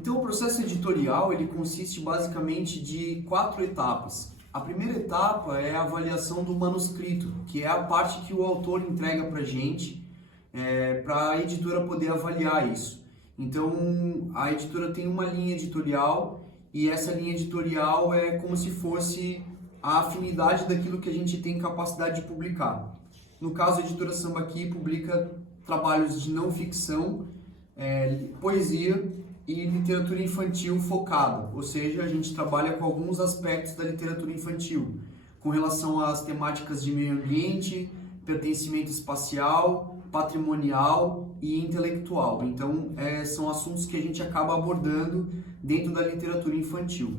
Então, o processo editorial ele consiste basicamente de 4 etapas. A primeira etapa é a avaliação do manuscrito, que é a parte que o autor entrega para a gente, para a editora poder avaliar isso. Então, a editora tem uma linha editorial e essa linha editorial é como se fosse a afinidade daquilo que a gente tem capacidade de publicar. No caso, a editora Sambaqui publica trabalhos de não ficção, poesia e literatura infantil focada, ou seja, a gente trabalha com alguns aspectos da literatura infantil, com relação às temáticas de meio ambiente, pertencimento espacial, patrimonial e intelectual. Então, são assuntos que a gente acaba abordando dentro da literatura infantil.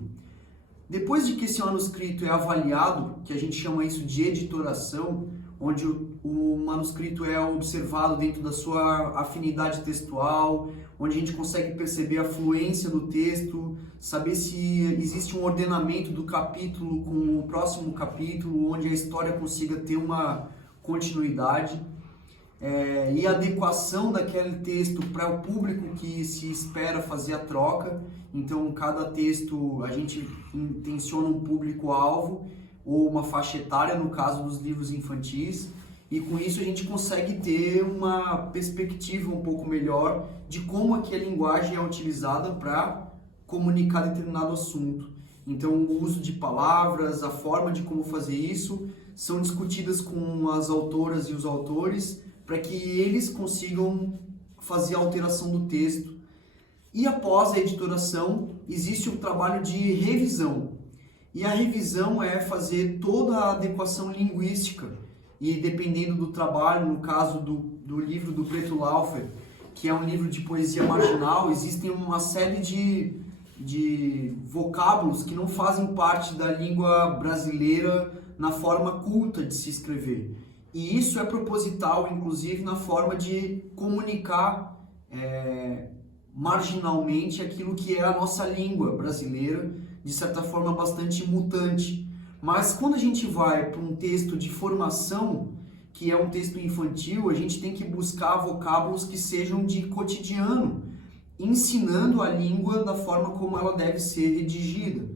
Depois de que esse manuscrito é avaliado, que a gente chama isso de editoração, onde o manuscrito é observado dentro da sua afinidade textual, onde a gente consegue perceber a fluência do texto, saber se existe um ordenamento do capítulo com o próximo capítulo, onde a história consiga ter uma continuidade, e a adequação daquele texto para o público que se espera fazer a troca. Então, cada texto a gente intenciona um público-alvo ou uma faixa etária, no caso dos livros infantis, e com isso a gente consegue ter uma perspectiva um pouco melhor de como aqui a linguagem é utilizada para comunicar determinado assunto. Então, o uso de palavras, a forma de como fazer isso, são discutidas com as autoras e os autores para que eles consigam fazer a alteração do texto. E após a editoração, existe o trabalho de revisão. E a revisão é fazer toda a adequação linguística. E dependendo do trabalho, no caso do livro do Preto Laufer, que é um livro de poesia marginal, existem uma série de vocábulos que não fazem parte da língua brasileira na forma culta de se escrever. E isso é proposital, inclusive, na forma de comunicar marginalmente aquilo que é a nossa língua brasileira, de certa forma bastante mutante. Mas quando a gente vai para um texto de formação, que é um texto infantil, a gente tem que buscar vocábulos que sejam de cotidiano, ensinando a língua da forma como ela deve ser redigida.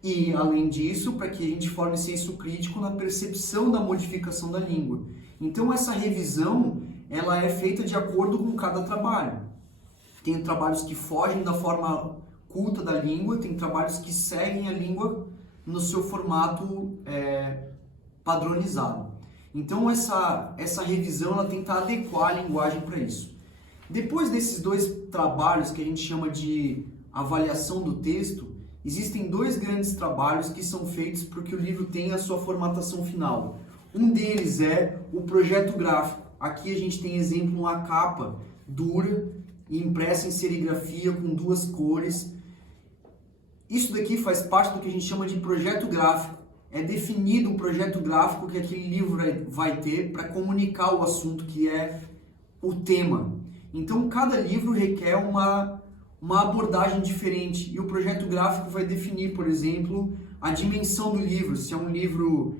E, além disso, para que a gente forme senso crítico na percepção da modificação da língua. Então, essa revisão, ela é feita de acordo com cada trabalho. Tem trabalhos que fogem da forma culta da língua, tem trabalhos que seguem a língua no seu formato padronizado. Então, essa revisão ela tenta adequar a linguagem para isso. Depois desses 2 trabalhos que a gente chama de avaliação do texto, existem 2 grandes trabalhos que são feitos para que o livro tenha a sua formatação final. Um deles é o projeto gráfico. Aqui a gente tem exemplo uma capa dura e impressa em serigrafia com 2 cores. Isso daqui faz parte do que a gente chama de projeto gráfico. É definido um projeto gráfico que aquele livro vai ter para comunicar o assunto que é o tema. Então, cada livro requer uma abordagem diferente. E o projeto gráfico vai definir, por exemplo, a dimensão do livro. Se é um livro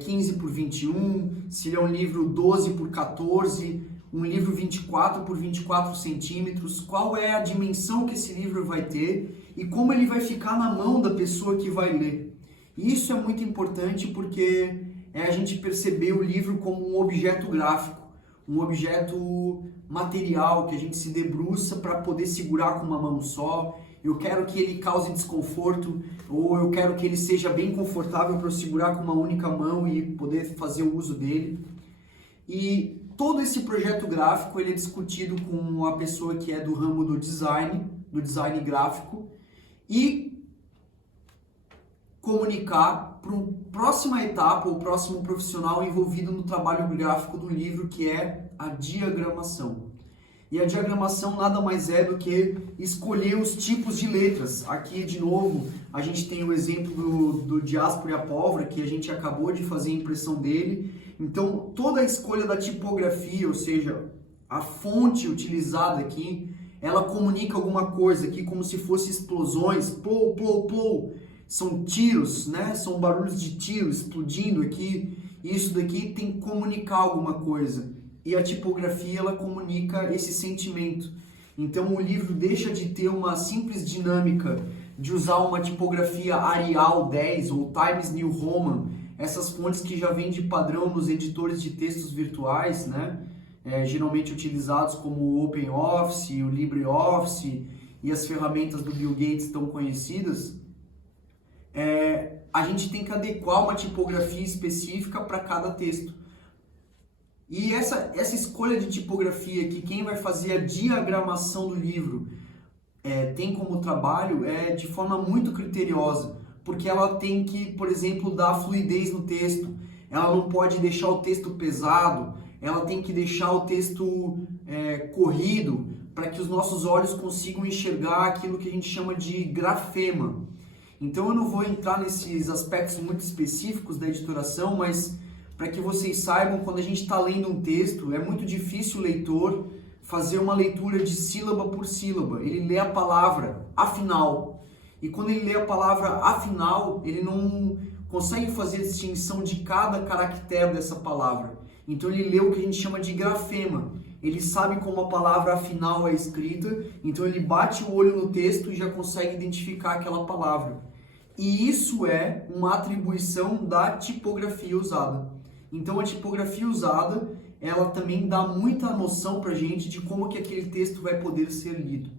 15 por 21, se ele é um livro 12 por 14, um livro 24 por 24 centímetros, qual é a dimensão que esse livro vai ter e como ele vai ficar na mão da pessoa que vai ler. E isso é muito importante porque é a gente perceber o livro como um objeto gráfico, um objeto material que a gente se debruça para poder segurar com uma mão só. Eu quero que ele cause desconforto ou eu quero que ele seja bem confortável para eu segurar com uma única mão e poder fazer o uso dele. E todo esse projeto gráfico ele é discutido com a pessoa que é do ramo do design gráfico e comunicar para a próxima etapa, o próximo profissional envolvido no trabalho gráfico do livro, que é a diagramação. E a diagramação nada mais é do que escolher os tipos de letras. Aqui, de novo, a gente tem o exemplo do Diáspora e a Pólvora, que a gente acabou de fazer a impressão dele. Então, toda a escolha da tipografia, ou seja, a fonte utilizada aqui, ela comunica alguma coisa aqui, como se fosse explosões, plou, plou, plou. São tiros, né? São barulhos de tiro explodindo aqui. E isso daqui tem que comunicar alguma coisa. E a tipografia, ela comunica esse sentimento. Então o livro deixa de ter uma simples dinâmica de usar uma tipografia Arial 10 ou Times New Roman, essas fontes que já vêm de padrão nos editores de textos virtuais, né? Geralmente utilizados como o OpenOffice, o LibreOffice e as ferramentas do Bill Gates tão conhecidas. A gente tem que adequar uma tipografia específica para cada texto. E essa escolha de tipografia, que quem vai fazer a diagramação do livro tem como trabalho, de forma muito criteriosa, porque ela tem que, por exemplo, dar fluidez no texto, ela não pode deixar o texto pesado, ela tem que deixar o texto corrido, para que os nossos olhos consigam enxergar aquilo que a gente chama de grafema. Então eu não vou entrar nesses aspectos muito específicos da editoração, mas para que vocês saibam, quando a gente está lendo um texto, é muito difícil o leitor fazer uma leitura de sílaba por sílaba. Ele lê a palavra afinal. E quando ele lê a palavra afinal, ele não consegue fazer a distinção de cada caractere dessa palavra. Então ele lê o que a gente chama de grafema. Ele sabe como a palavra afinal é escrita, então ele bate o olho no texto e já consegue identificar aquela palavra. E isso é uma atribuição da tipografia usada. Então a tipografia usada, ela também dá muita noção pra gente de como que aquele texto vai poder ser lido.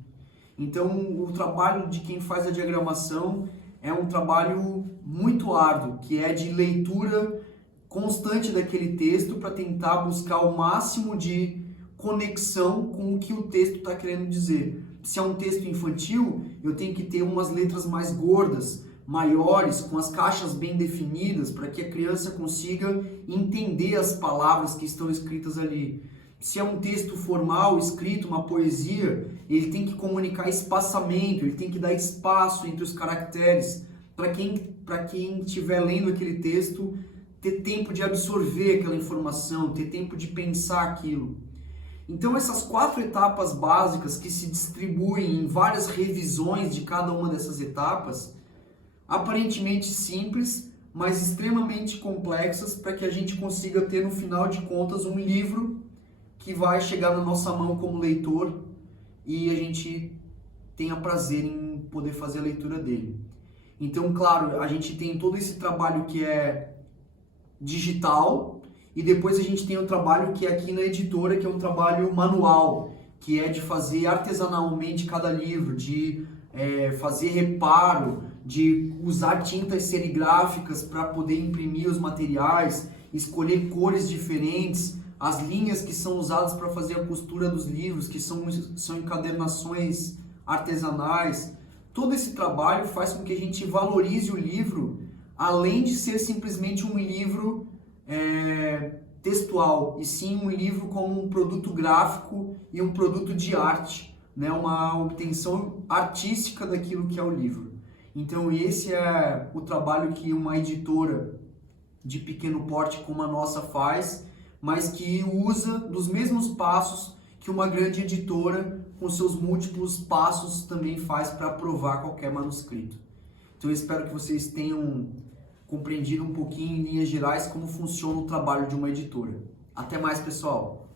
Então o trabalho de quem faz a diagramação é um trabalho muito árduo, que é de leitura constante daquele texto para tentar buscar o máximo de conexão com o que o texto está querendo dizer. Se é um texto infantil, eu tenho que ter umas letras mais gordas, maiores, com as caixas bem definidas, para que a criança consiga entender as palavras que estão escritas ali. Se é um texto formal, escrito, uma poesia, ele tem que comunicar espaçamento, ele tem que dar espaço entre os caracteres, para quem estiver lendo aquele texto ter tempo de absorver aquela informação, ter tempo de pensar aquilo. Então essas 4 etapas básicas que se distribuem em várias revisões de cada uma dessas etapas, aparentemente simples, mas extremamente complexas para que a gente consiga ter no final de contas um livro que vai chegar na nossa mão como leitor e a gente tenha prazer em poder fazer a leitura dele. Então, claro, a gente tem todo esse trabalho que é digital e depois a gente tem o trabalho que é aqui na editora, que é um trabalho manual, que é de fazer artesanalmente cada livro, de fazer reparo, de usar tintas serigráficas para poder imprimir os materiais, escolher cores diferentes, as linhas que são usadas para fazer a costura dos livros, que são encadernações artesanais. Todo esse trabalho faz com que a gente valorize o livro, além de ser simplesmente um livro textual, e sim um livro como um produto gráfico e um produto de arte, né? Uma obtenção artística daquilo que é o livro. Então esse é o trabalho que uma editora de pequeno porte como a nossa faz, mas que usa dos mesmos passos que uma grande editora com seus múltiplos passos também faz para aprovar qualquer manuscrito. Então eu espero que vocês tenham compreendido um pouquinho em linhas gerais como funciona o trabalho de uma editora. Até mais, pessoal!